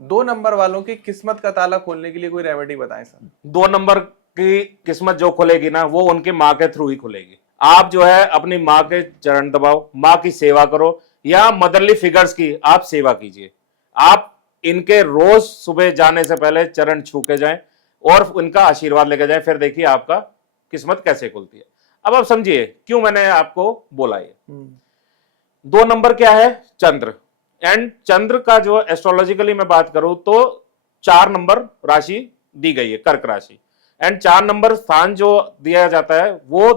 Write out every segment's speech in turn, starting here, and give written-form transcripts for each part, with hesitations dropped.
2 number वालों की किस्मत का ताला खोलने के लिए कोई रेमेडी बताएं सर। 2 नंबर की किस्मत जो खुलेगी ना, वो उनकी माँ के थ्रू ही खुलेगी। आप जो है अपनी माँ के चरण दबाओ, माँ की सेवा करो, या मदरली फिगर्स की आप सेवा कीजिए। आप इनके रोज सुबह जाने से पहले चरण छू के जाएं और उनका आशीर्वाद लेके जाएं, फिर देखिए आपका किस्मत कैसे खुलती है। अब आप समझिए क्यों मैंने आपको बोला ये। 2 नंबर क्या है? चंद्र। एंड चंद्र का जो एस्ट्रोलॉजिकली मैं बात करूं तो 4 नंबर राशि दी गई है, कर्क राशि। एंड 4 नंबर स्थान जो दिया जाता है वो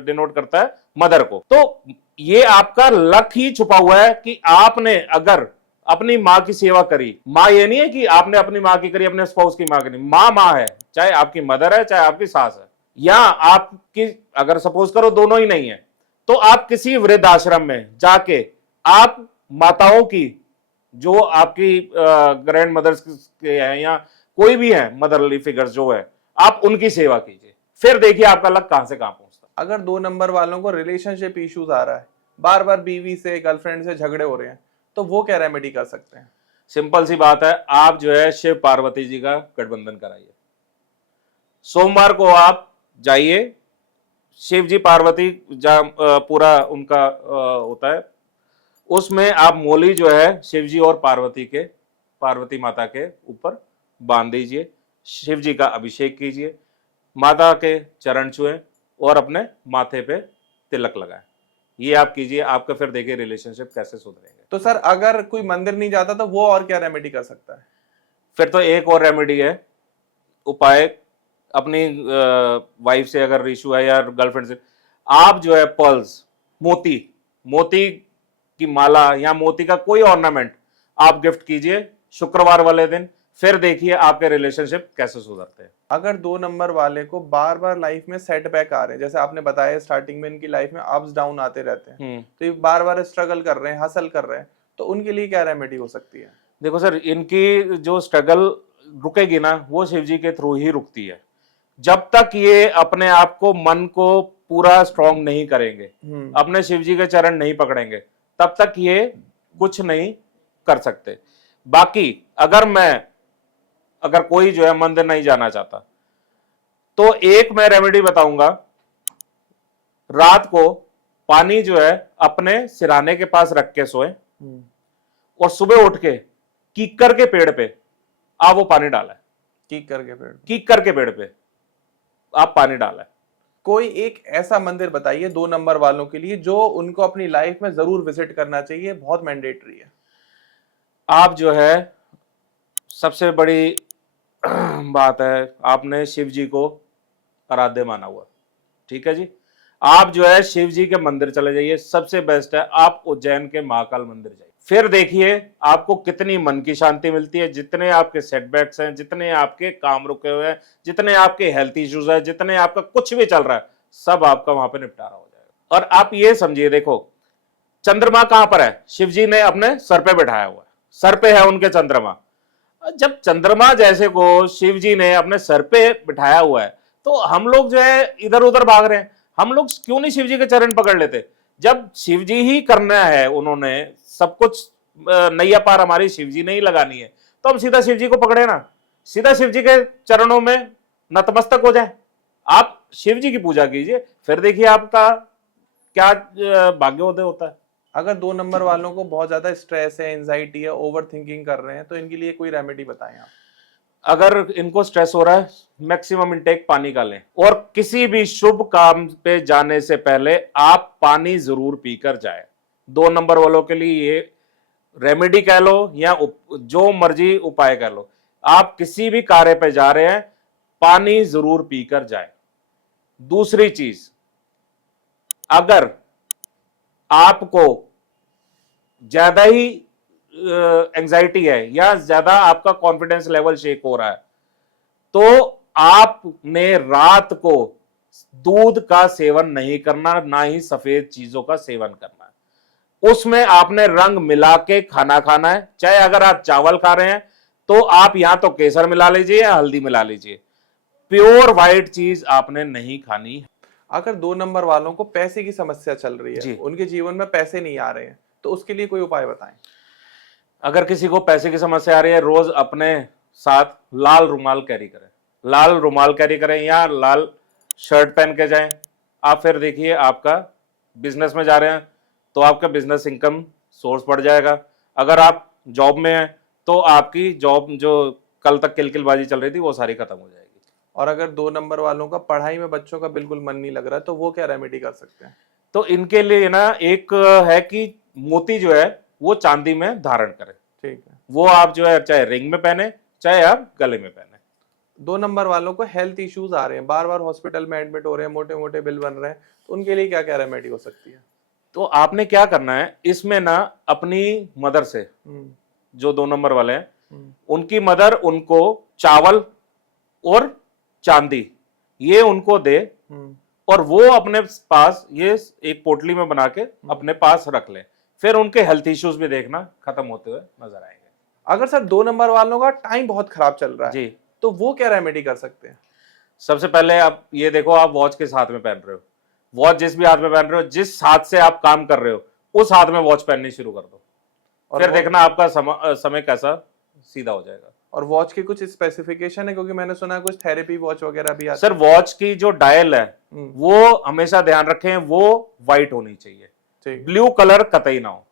डिनोट करता है मदर को। तो ये आपका लक ही छुपा हुआ है कि आपने अगर अपनी माँ की सेवा करी, माँ ये नहीं है कि आपने अपनी माँ की करी, अपने स्पाउस की माँ की नहीं, माँ माँ है, चाहे आपकी मदर है चाहे आपकी सास है, या आपकी अगर सपोज करो दोनों ही नहीं है, तो आप किसी वृद्धाश्रम में जाके आप माताओं की, जो आपकी ग्रैंड मदर्स के हैं या कोई भी है मदरली फिगर्स जो है, आप उनकी सेवा कीजिए, फिर देखिए आपका लक कहां से कहां पहुंचता है। अगर 2 नंबर वालों को रिलेशनशिप इश्यूज आ रहा है, बार बार बीवी से गर्लफ्रेंड से झगड़े हो रहे हैं, तो वो क्या रेमेडी कर सकते हैं? सिंपल सी बात है, आप जो है शिव पार्वती जी का गठबंधन कराइए। सोमवार को आप जाइए, शिव जी पार्वती पूरा उनका होता है, उसमें आप मोली जो है शिव जी और पार्वती माता के ऊपर बांध दीजिए, शिव जी का अभिषेक कीजिए, माता के चरण छुएं और अपने माथे पे तिलक लगाएं। ये आप कीजिए, आपका फिर देखिए रिलेशनशिप कैसे सुधरेंगे। तो सर अगर कोई मंदिर नहीं जाता तो वो और क्या रेमेडी कर सकता है? फिर तो एक और रेमेडी है, उपाय। अपनी वाइफ से अगर इशू है या गर्लफ्रेंड से, आप जो है पर्ल्स, मोती मोती की माला या मोती का कोई ऑर्नामेंट आप गिफ्ट कीजिए शुक्रवार वाले दिन, फिर देखिए आपके रिलेशनशिप कैसे सुधरते हैं। अगर 2 नंबर वाले को बार बार लाइफ में सेटबैक आ रहे हैं, जैसे आपने बताया स्टार्टिंग में इनकी लाइफ में अप्स डाउन आते रहते हैं, तो ये बार बार स्ट्रगल कर रहे हैं, हसल कर रहे हैं, तो उनके लिए क्या रेमेडी हो सकती है? देखो सर, इनकी जो स्ट्रगल रुकेगी ना, वो शिव जी के थ्रू ही रुकती है। जब तक ये अपने आप को, मन को पूरा स्ट्रांग नहीं करेंगे, अपने शिव जी के चरण नहीं पकड़ेंगे, तब तक ये कुछ नहीं कर सकते। बाकी अगर कोई जो है मंदिर नहीं जाना चाहता, तो एक मैं रेमेडी बताऊंगा। रात को पानी जो है अपने सिरहाने के पास रख के सोए, और सुबह उठ के कीकर के पेड़ पे आप वो पानी डाला है। कीकर के पेड़ पे आप पानी डाला है। कोई एक ऐसा मंदिर बताइए 2 नंबर वालों के लिए जो उनको अपनी लाइफ में जरूर विजिट करना चाहिए, बहुत मैंडेटरी है। आप जो है, सबसे बड़ी बात है, आपने शिव जी को आराध्य माना हुआ, ठीक है जी, आप जो है शिव जी के मंदिर चले जाइए। सबसे बेस्ट है आप उज्जैन के महाकाल मंदिर जाइए, फिर देखिए आपको कितनी मन की शांति मिलती है। जितने आपके सेटबैक्स हैं, जितने आपके काम रुके हुए हैं, जितने आपके हेल्थ इश्यूज है, जितने आपका कुछ भी चल रहा है, सब आपका वहां पे निपटारा हो जाएगा। और आप ये समझिए, देखो चंद्रमा कहां पर है? शिव जी ने अपने सर पे बैठाया हुआ है, सर पे है उनके चंद्रमा। जब चंद्रमा जैसे को शिव जी ने अपने सर पे बिठाया हुआ है, तो हम लोग जो है इधर उधर भाग रहे हैं, हम लोग क्यों नहीं शिव जी के चरण पकड़ लेते? जब शिव जी ही करना है, उन्होंने सब कुछ, नैया पार हमारी शिव जी ने ही लगानी है, तो हम सीधा शिव जी को पकड़े ना, सीधा शिव जी के चरणों में नतमस्तक हो जाए। आप शिव जी की पूजा कीजिए, फिर देखिए आपका क्या भाग्योदय होता है। अगर 2 नंबर वालों को बहुत ज्यादा स्ट्रेस है, एंजाइटी है, ओवर थिंकिंग कर रहे हैं, तो इनके लिए कोई रेमेडी बताएं आप। अगर इनको स्ट्रेस हो रहा है, मैक्सिमम इनटेक पानी का लें, और किसी भी शुभ काम पे जाने से पहले आप पानी जरूर पीकर जाए। 2 नंबर वालों के लिए ये रेमेडी कह लो या जो मर्जी उपाय कह लो, आप किसी भी कार्य पे जा रहे हैं, पानी जरूर पीकर जाए। दूसरी चीज, अगर आपको ज्यादा ही एंजाइटी है या ज्यादा आपका कॉन्फिडेंस लेवल शेक हो रहा है, तो आपने रात को दूध का सेवन नहीं करना, ना ही सफेद चीजों का सेवन करना है। उसमें आपने रंग मिला के खाना खाना है। चाहे अगर आप चावल खा रहे हैं तो आप यहां तो केसर मिला लीजिए या हल्दी मिला लीजिए, प्योर व्हाइट चीज आपने नहीं खानी है। अगर 2 नंबर वालों को पैसे की समस्या चल रही है, जी, उनके जीवन में पैसे नहीं आ रहे हैं, तो उसके लिए कोई उपाय बताएं। अगर किसी को पैसे की समस्या आ रही है, रोज अपने साथ लाल रुमाल कैरी करें, लाल रुमाल कैरी करें या लाल शर्ट पहन के जाएं। आप फिर देखिए आपका बिजनेस में जा रहे हैं तो आपका बिजनेस इनकम सोर्स बढ़ जाएगा। अगर आप जॉब में हैं तो आपकी जॉब जो कल तक किलकिलबाजी चल रही थी वो सारी खत्म हो जाएगी। और अगर 2 नंबर वालों का पढ़ाई में बच्चों का बिल्कुल मन नहीं लग रहा है तो वो क्या रेमेडी कर सकते हैं? तो इनके लिए ना एक है कि मोती जो है वो चांदी में धारण करें। ठीक है। वो आप जो है चाहे रिंग में पहने चाहे आप गले में पहने। 2 नंबर वालों को हेल्थ इश्यूज आ रहे हैं, बार बार हॉस्पिटल में एडमिट हो रहे हैं, मोटे मोटे बिल बन रहे हैं, तो उनके लिए क्या क्या रेमेडी हो सकती है? तो आपने क्या करना है इसमें ना, अपनी मदर से, जो 2 नंबर वाले हैं उनकी मदर उनको चावल और चांदी ये उनको दे और वो अपने पास ये एक पोटली में बना के अपने पास रख ले। फिर उनके हेल्थ इश्यूज भी देखना खत्म होते हुए नजर आएंगे। अगर सर 2 नंबर वालों का टाइम बहुत खराब चल रहा है जी, तो वो क्या रेमेडी कर सकते हैं? सबसे पहले आप ये देखो, आप वॉच किस हाथ में पहन रहे हो, वॉच जिस भी हाथ में पहन रहे हो, जिस हाथ से आप काम कर रहे हो उस हाथ में वॉच पहननी शुरू कर दो और फिर देखना आपका समय कैसा सीधा हो जाएगा। और वॉच के कुछ स्पेसिफिकेशन है, क्योंकि मैंने सुना है कुछ थेरेपी वॉच वगैरह भी आती सर वॉच की जो डायल है वो हमेशा ध्यान रखें वो व्हाइट होनी चाहिए, ब्लू कलर कतई ना हो।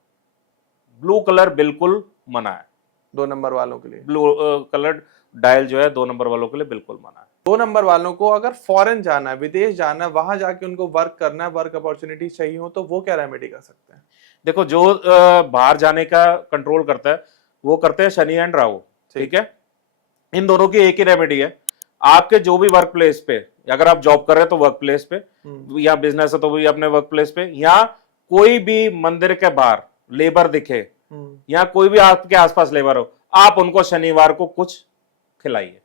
ब्लू कलर बिल्कुल मना है 2 नंबर वालों के लिए। ब्लू कलर डायल जो है 2 नंबर वालों के लिए बिल्कुल मना है। 2 नंबर वालों को अगर फॉरेन जाना है, विदेश जाना है, वहां जाके उनको वर्क करना है, वर्क अपॉर्चुनिटी चाहिए हो, तो वो क्या रेमेडी कर सकते हैं? देखो जो बाहर जाने का कंट्रोल करता है वो करते हैं शनि एंड राहु। ठीक है, इन दोनों की एक ही रेमेडी है। आपके जो भी वर्क प्लेस पे, अगर आप जॉब कर रहे हैं तो वर्क प्लेस पे, या बिजनेस है तो भी अपने वर्क प्लेस पे, या कोई भी मंदिर के बाहर लेबर दिखे या कोई भी आपके आसपास लेबर हो, आप उनको शनिवार को कुछ खिलाइए,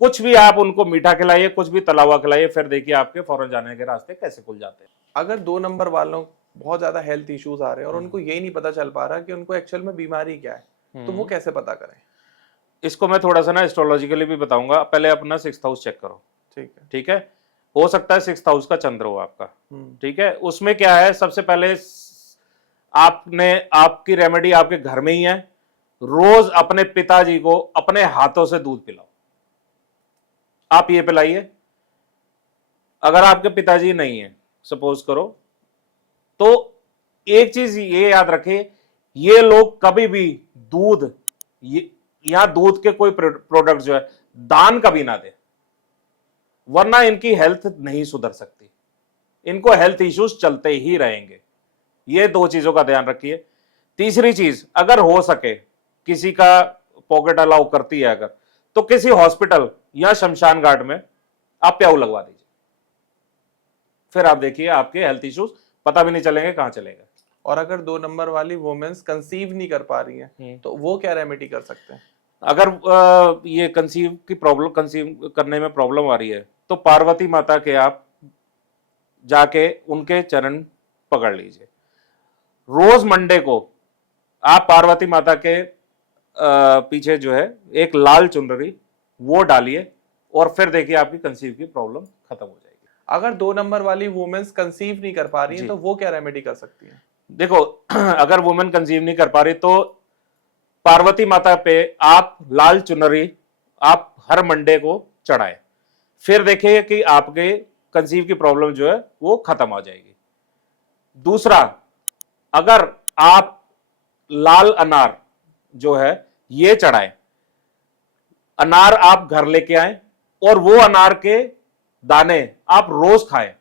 कुछ भी आप उनको मीठा खिलाइए, कुछ भी तला हुआ खिलाइए, फिर देखिए आपके फौरन जाने के रास्ते कैसे खुल जाते हैं। अगर 2 नंबर वालों बहुत ज्यादा हेल्थ इश्यूज आ रहे हैं और उनको यही नहीं पता चल पा रहा कि उनको एक्चुअल में बीमारी क्या है, तो वो कैसे पता करें? इसको मैं थोड़ा सा ना एस्ट्रोलॉजिकली भी बताऊंगा। पहले अपना 6th हाउस चेक करो। ठीक है। ठीक है, हो सकता है 6th हाउस का चंद्र हो आपका। ठीक है, उसमें क्या है, सबसे पहले आपने, आपकी रेमेडी आपके घर में ही है, रोज अपने पिताजी को अपने हाथों से दूध पिलाओ। आप ये पिलाइए। अगर आपके पिताजी नहीं है सपोज करो, तो एक चीज ये याद रखें, ये लोग कभी भी दूध या दूध के कोई प्रोडक्ट जो है दान कभी ना दे, वरना इनकी हेल्थ नहीं सुधर सकती, इनको हेल्थ इश्यूज चलते ही रहेंगे। ये 2 चीजों का ध्यान रखिए। तीसरी चीज, अगर हो सके किसी का पॉकेट अलाउ करती है अगर, तो किसी हॉस्पिटल या शमशान घाट में आप प्याऊ लगवा दीजिए। फिर आप देखिए आपके हेल्थ इश्यूज पता भी नहीं चलेंगे कहां चलेगा। और अगर 2 नंबर वाली वुमेन्स कंसीव नहीं कर पा रही हैं तो वो क्या रेमेडी कर सकते हैं? अगर ये कंसीव करने में प्रॉब्लम आ रही है तो पार्वती माता के आप जाके उनके चरण पकड़ लीजिए। रोज मंडे को आप पार्वती माता के पीछे जो है एक लाल चुनरी वो डालिए और फिर देखिए आपकी कंसीव की प्रॉब्लम खत्म हो जाएगी। अगर 2 नंबर वाली वुमेन्स कंसीव नहीं कर पा रही हैं तो वो क्या रेमेडी कर सकती हैं? देखो अगर वुमेन कंसीव नहीं कर पा रही तो पार्वती माता पे आप लाल चुनरी आप हर मंडे को चढ़ाएं, फिर देखिए कि आपके कंसीव की प्रॉब्लम जो है वो खत्म हो जाएगी। दूसरा, अगर आप लाल अनार जो है ये चढ़ाएं, अनार आप घर लेके आए और वो अनार के दाने आप रोज खाएं,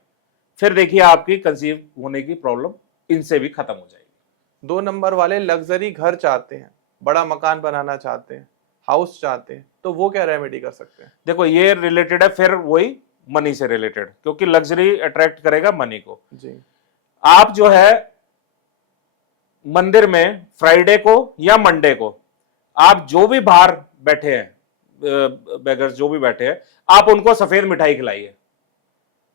फिर देखिए आपकी कंसीव होने की प्रॉब्लम इनसे भी खत्म हो जाएगी। 2 नंबर वाले लग्जरी घर चाहते हैं, बड़ा मकान बनाना चाहते हैं, हाउस चाहते हैं, तो वो क्या रेमेडी कर सकते हैं? देखो ये रिलेटेड है फिर वही मनी से रिलेटेड, क्योंकि लग्जरी अट्रैक्ट करेगा मनी को। जी, आप जो है मंदिर में फ्राइडे को या मंडे को आप जो भी बाहर बैठे हैं, बेगर्स जो भी बैठे हैं, आप उनको सफेद मिठाई खिलाइए,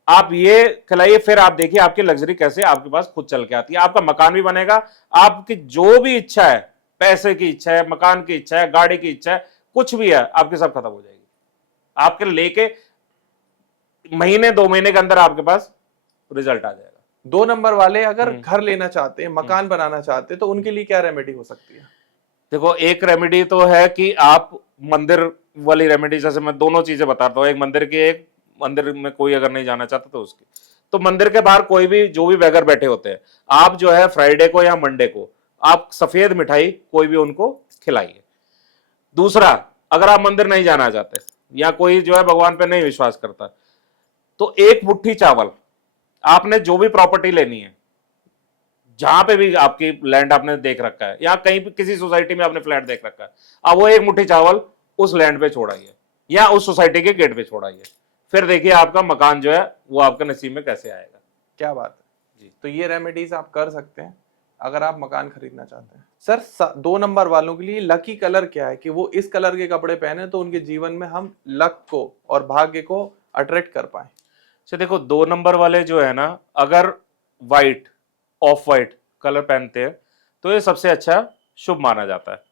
आप ये खिलाइए, फिर आप देखिए आपकी लग्जरी कैसे आपके पास खुद चल के आती है। आपका मकान भी बनेगा, आपकी जो भी इच्छा है, पैसे की इच्छा है, मकान की इच्छा है, गाड़ी की इच्छा है, कुछ भी है, आपकी सब खत्म हो जाएगी। आपके लेके महीने 2 महीने के अंदर आपके पास रिजल्ट आ जाएगा। 2 नंबर वाले अगर घर लेना चाहते हैं, मकान बनाना चाहते हैं, तो उनके लिए क्या रेमेडी हो सकती है? देखो एक रेमेडी तो है कि आप मंदिर वाली रेमेडी, जैसे मैं दोनों चीजें बताता हूँ, एक मंदिर की, एक मंदिर में कोई अगर नहीं जाना चाहता तो उसकी। तो मंदिर के बाहर कोई भी जो भी बेगर बैठे होते हैं, आप जो है फ्राइडे को या मंडे को आप सफेद मिठाई कोई भी उनको खिलाइए। दूसरा, अगर आप मंदिर नहीं जाना चाहते या कोई जो है भगवान पे नहीं विश्वास करता, तो एक मुट्ठी चावल आपने जो भी प्रॉपर्टी लेनी है, जहां पे भी आपकी लैंड आपने देख रखा है या कहीं भी किसी सोसाइटी में आपने फ्लैट देख रखा है, अब वो एक मुट्ठी चावल उस लैंड पे छोड़ाइए या उस सोसाइटी के गेट पे छोड़ाइए। फिर देखिए आपका मकान जो है वो आपके नसीब में कैसे आएगा। क्या बात है जी। तो ये रेमेडीज आप कर सकते हैं अगर आप मकान खरीदना चाहते हैं। सर 2 नंबर वालों के लिए लकी कलर क्या है कि वो इस कलर के कपड़े पहने तो उनके जीवन में हम लक को और भाग्य को अट्रैक्ट कर पाए। तो देखो 2 नंबर वाले जो है ना, अगर वाइट, ऑफ वाइट कलर पहनते हैं तो ये सबसे अच्छा शुभ माना जाता है।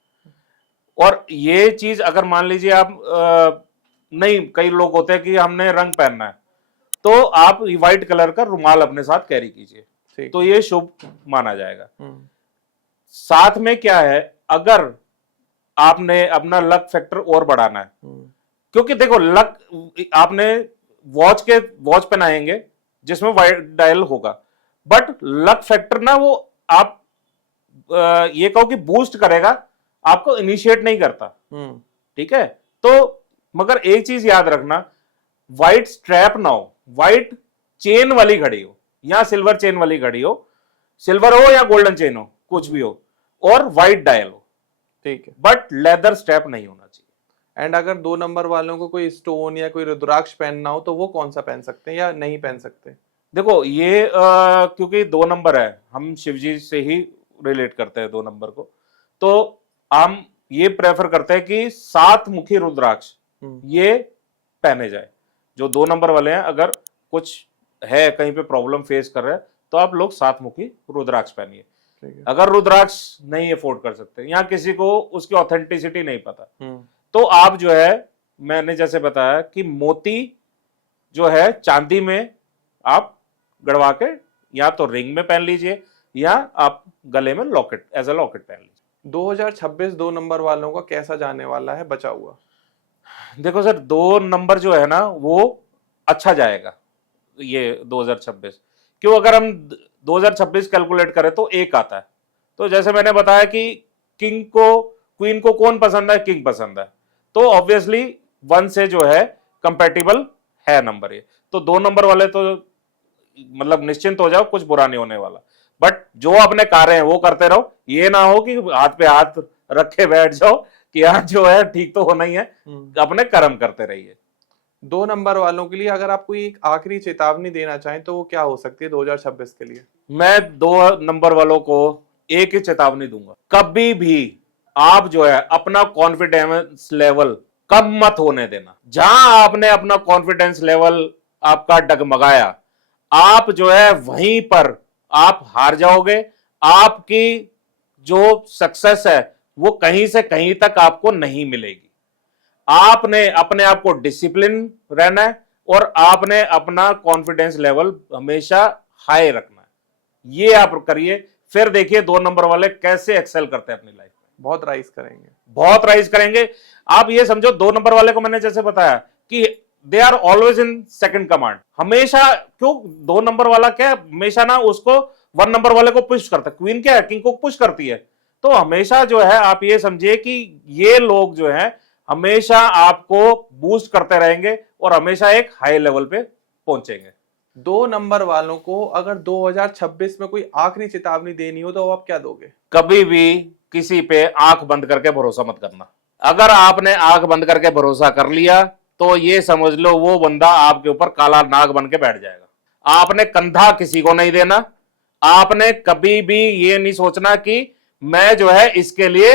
और ये चीज अगर मान लीजिए आप नहीं, कई लोग होते हैं कि हमने रंग पहनना है, तो आप व्हाइट कलर का रुमाल अपने साथ कैरी कीजिए, तो ये शुभ माना जाएगा। साथ में क्या है, अगर आपने अपना लक फैक्टर और बढ़ाना है, क्योंकि देखो लक, आपने वॉच पहनाएंगे जिसमें व्हाइट डायल होगा, बट लक फैक्टर ना वो आप ये कहो कि बूस्ट करेगा, आपको इनिशिएट नहीं करता। ठीक है, तो मगर एक चीज याद रखना, व्हाइट स्ट्रैप ना हो, व्हाइट चेन वाली घड़ी हो या सिल्वर चेन वाली घड़ी हो, सिल्वर हो या गोल्डन चेन हो, कुछ भी हो, और व्हाइट डायल हो, ठीक है, बट लेदर स्ट्रैप नहीं होना चाहिए। एंड अगर 2 नंबर वालों को कोई स्टोन या कोई रुद्राक्ष पहनना हो तो वो कौन सा पहन सकते हैं या नहीं पहन सकते? देखो ये क्योंकि 2 नंबर है, हम शिवजी से ही रिलेट करते हैं 2 नंबर को, तो हम ये प्रेफर करते हैं कि 7 मुखी रुद्राक्ष ये पहने जाए। जो 2 नंबर वाले हैं, अगर कुछ है कहीं पे प्रॉब्लम फेस कर रहे हैं तो आप लोग 7 मुखी रुद्राक्ष पहनिए। अगर रुद्राक्ष नहीं अफोर्ड कर सकते या किसी को उसकी ऑथेंटिसिटी नहीं पता, तो आप जो है, मैंने जैसे बताया कि मोती जो है चांदी में आप गड़वा के या तो रिंग में पहन लीजिए या आप गले में लॉकेट, एज अ लॉकेट पहन लीजिए। 2026 2 नंबर वालों का कैसा जाने वाला है बचा हुआ? देखो सर, 2 नंबर जो है ना वो अच्छा जाएगा ये 2026। क्यों? अगर हम 2026 कैलकुलेट करें तो 1 आता है, तो जैसे मैंने बताया कि किंग को, क्वीन को कौन पसंद है? किंग पसंद है, तो ऑब्वियसली 1 से जो है कंपैटिबल है नंबर ये। तो 2 नंबर वाले तो मतलब निश्चिंत हो जाओ, कुछ बुरा नहीं होने वाला। बट जो अपने कार्य हैं वो करते रहो, ये ना हो कि हाथ पे हाथ रखे बैठ जाओ कि यार जो है ठीक तो होना ही है, अपने कर्म करते रहिए। 2 नंबर वालों के लिए अगर आप कोई एक आखिरी चेतावनी देना चाहें तो वो क्या हो सकती है 2026 के लिए? मैं 2 नंबर वालों को एक ही चेतावनी दूंगा, कभी भी आप जो है अपना कॉन्फिडेंस लेवल कम मत होने देना। जहां आपने अपना कॉन्फिडेंस लेवल आपका डगमगाया, आप जो है वहीं पर आप हार जाओगे। आपकी जो सक्सेस है वो कहीं से कहीं तक आपको नहीं मिलेगी। आपने अपने आप को डिसिप्लिन रहना है और आपने अपना कॉन्फिडेंस लेवल हमेशा हाई रखना है। ये आप करिए, फिर देखिए 2 नंबर वाले कैसे एक्सेल करते हैं अपनी लाइफ में। बहुत राइज करेंगे, बहुत राइज करेंगे। आप ये समझो 2 नंबर वाले को मैंने जैसे बताया कि they are always in second command, हमेशा। क्यों? 2 नंबर वाला क्या है, हमेशा ना उसको 1 नंबर वाले को पुश करता है। क्वीन क्या है, किंग को पुश करती है। तो हमेशा जो है आप ये समझिए कि ये लोग जो है हमेशा आपको बूस्ट करते रहेंगे और हमेशा एक हाई लेवल पे पहुंचेंगे। 2 नंबर वालों को अगर 2026 में कोई आखिरी चेतावनी देनी हो तो आप क्या दोगे? कभी भी किसी पे आंख बंद करके भरोसा मत करना। अगर आपने आंख बंद करके भरोसा कर लिया तो ये समझ लो वो बंदा आपके ऊपर काला नाग बन के बैठ जाएगा। आपने कंधा किसी को नहीं देना। आपने कभी भी ये नहीं सोचना कि मैं जो है इसके लिए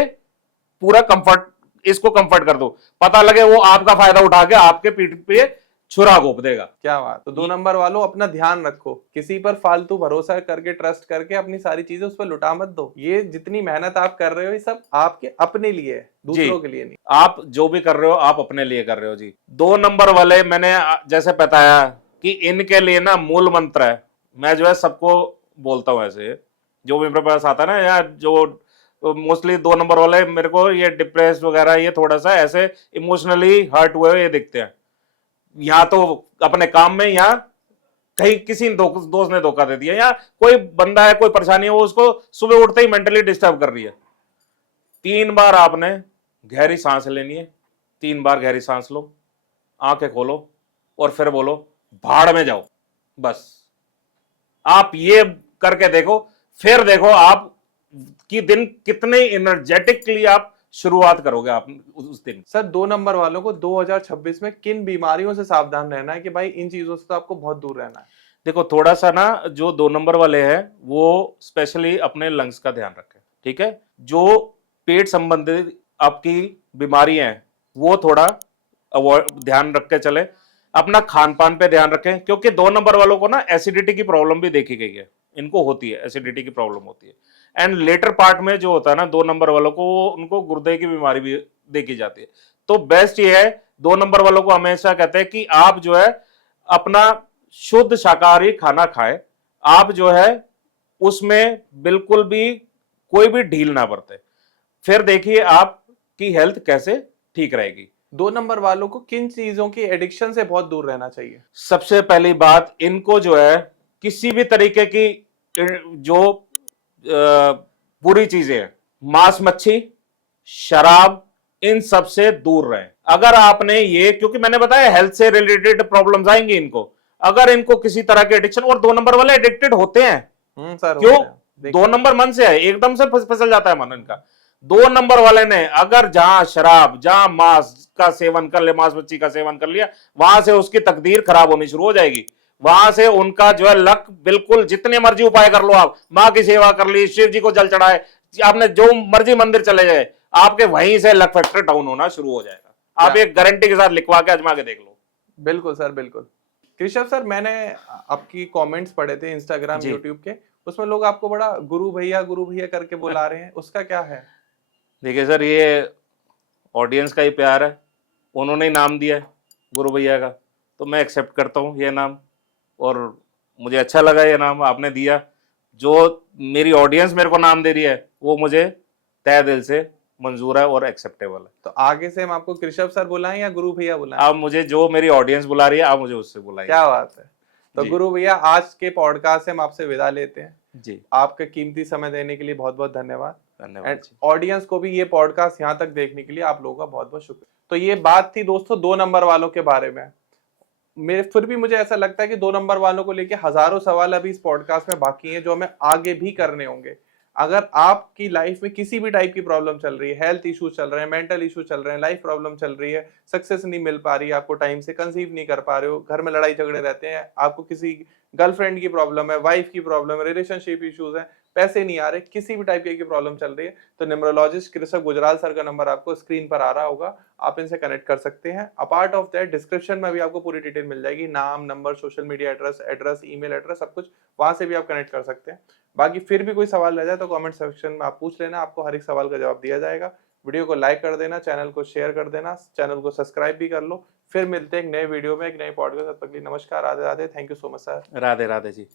पूरा कंफर्ट, इसको कंफर्ट कर दो, पता लगे वो आपका फायदा उठा के आपके पीठ पे छुरा घोप देगा। क्या बात। तो 2 नंबर वालों अपना ध्यान रखो, किसी पर फालतू भरोसा करके, ट्रस्ट करके अपनी सारी चीजें उस पर लुटा मत दो। ये जितनी मेहनत आप कर रहे हो ये सब आपके अपने लिए है, दूसरों के लिए नहीं। आप जो भी कर रहे हो आप अपने लिए कर रहे हो जी। 2 नंबर वाले मैंने जैसे बताया कि इनके लिए ना मूल मंत्र है, मैं जो है सबको बोलता हूं ऐसे, जो भी मेरे पास आता है ना, या जो मोस्टली 2 नंबर वाले मेरे को ये डिप्रेस वगैरह, ये थोड़ा सा ऐसे इमोशनली हर्ट हुए ये दिखते हैं, या तो अपने काम में, या कहीं किसी दोस्त ने धोखा दे दिया, या कोई बंदा है, कोई परेशानी है, वो उसको सुबह उठते ही मेंटली डिस्टर्ब कर रही है। 3 बार आपने गहरी सांस लेनी है, 3 बार गहरी सांस लो, आंखें खोलो और फिर बोलो भाड़ में जाओ। बस आप ये करके देखो, फिर देखो आप की दिन कितने एनर्जेटिकली आप शुरुआत करोगे आप उस दिन। सर 2 नंबर वालों को 2026 में किन बीमारियों से सावधान रहना है कि भाई इन चीजों से तो आपको बहुत दूर रहना है? देखो थोड़ा सा ना, जो 2 नंबर वाले हैं वो स्पेशली अपने लंग्स का ध्यान रखें, ठीक है। जो पेट संबंधित आपकी बीमारी है वो थोड़ा ध्यान रख के चले। अपना खान पान पे ध्यान रखें, क्योंकि 2 नंबर वालों को ना एसिडिटी की प्रॉब्लम भी देखी गई है, इनको होती है, एसिडिटी की प्रॉब्लम होती है। एंड लेटर पार्ट में जो होता है ना 2 नंबर वालों को, उनको गुर्दे की बीमारी भी देखी जाती है। तो बेस्ट ये है, 2 नंबर वालों को हमेशा कहते हैं कि आप जो है अपना शुद्ध शाकाहारी खाना खाएं, आप जो है उसमें बिल्कुल भी कोई भी ढील ना बरते, फिर देखिए आपकी हेल्थ कैसे ठीक रहेगी। 2 नंबर वालों को किन चीजों की एडिक्शन से बहुत दूर रहना चाहिए? सबसे पहली बात, इनको जो है किसी भी तरीके की जो बुरी चीजें हैं, मांस मच्छी, शराब, इन सब से दूर रहें। अगर आपने ये, क्योंकि मैंने बताया हेल्थ से रिलेटेड प्रॉब्लम्स आएंगी इनको, अगर इनको किसी तरह के एडिक्शन, और 2 नंबर वाले एडिक्टेड होते हैं, सर क्यों? होते हैं। 2 नंबर मन से है, एकदम से फिसल जाता है मन इनका। 2 नंबर वाले ने अगर जहां शराब, जहां मांस का सेवन कर ले, मांस मच्छी का सेवन कर लिया, वहां से उसकी तकदीर खराब होनी शुरू हो जाएगी। वहां से उनका जो है लक, बिल्कुल जितने मर्जी उपाय कर लो आप, मां की सेवा कर ली, शिव जी को जल चढ़ाए, आपने जो मर्जी मंदिर चले जाए, आपके वहीं से लक फैक्टर डाउन होना शुरू हो जाएगा। आप एक गारंटी के साथ लिखवा के आजमा के देख लो। बिल्कुल सर, बिल्कुल। केशव सर, मैंने आपकी कमेंट्स पढ़े थे इंस्टाग्राम यूट्यूब के, उसमें लोग आपको बड़ा गुरु भैया करके बुला रहे हैं, उसका क्या है? देखिए सर, ये ऑडियंस का ही प्यार है, उन्होंने ही नाम दिया है गुरु भैया का, तो मैं एक्सेप्ट करता हूँ ये नाम, और मुझे अच्छा लगा ये नाम आपने दिया। जो मेरी ऑडियंस मेरे को नाम दे रही है वो मुझे तहे दिल से मंजूर है और एक्सेप्टेबल है। तो आगे से हम आपको केशव सर बुलाएं या गुरु भैया बुलाएं? आप मुझे, जो मेरी ऑडियंस बुला रही है, आप मुझे उससे बुलाइए। क्या बात है। तो जी। गुरु भैया, आज के पॉडकास्ट से हम आपसे विदा लेते हैं जी। आपके कीमती समय देने के लिए बहुत बहुत धन्यवाद। धन्यवाद। ऑडियंस को भी ये पॉडकास्ट यहाँ तक देखने के लिए आप लोगों का बहुत बहुत शुक्रिया। तो ये बात थी दोस्तों 2 नंबर वालों के बारे में। मेरे फिर भी मुझे ऐसा लगता है कि 2 नंबर वालों को लेके हजारों सवाल अभी इस पॉडकास्ट में बाकी हैं, जो हमें आगे भी करने होंगे। अगर आपकी लाइफ में किसी भी टाइप की प्रॉब्लम चल रही है, हेल्थ इश्यू चल रहे हैं, मेंटल इश्यू चल रहे हैं, लाइफ प्रॉब्लम चल रही है, सक्सेस नहीं मिल पा रही है आपको टाइम से, कंसीव नहीं कर पा रहे हो, घर में लड़ाई झगड़े रहते हैं, आपको किसी गर्लफ्रेंड की प्रॉब्लम है, वाइफ की प्रॉब्लम है, रिलेशनशिप इश्यूज है, पैसे नहीं आ रहे, किसी भी टाइप की प्रॉब्लम चल रही है, तो न्यूमरोलॉजिस्ट केशव गुजराल सर का नंबर आपको स्क्रीन पर आ रहा होगा, आप इनसे कनेक्ट कर सकते हैं। अपार्ट ऑफ दैट, डिस्क्रिप्शन में भी आपको पूरी डिटेल मिल जाएगी, नाम, number, social media address, email address, सब कुछ वहां से भी आप कनेक्ट कर सकते हैं। बाकी फिर भी कोई सवाल रह जाए तो कमेंट सेक्शन में आप पूछ लेना, आपको हर एक सवाल का जवाब दिया जाएगा। वीडियो को लाइक कर देना, चैनल को शेयर कर देना, चैनल को सब्सक्राइब भी कर लो। फिर मिलते हैं एक नए वीडियो में, एक नए पॉडकास्ट। तब तक के लिए नमस्कार, Radhe Radhe, thank you so much sir. Radhe Radhe ji.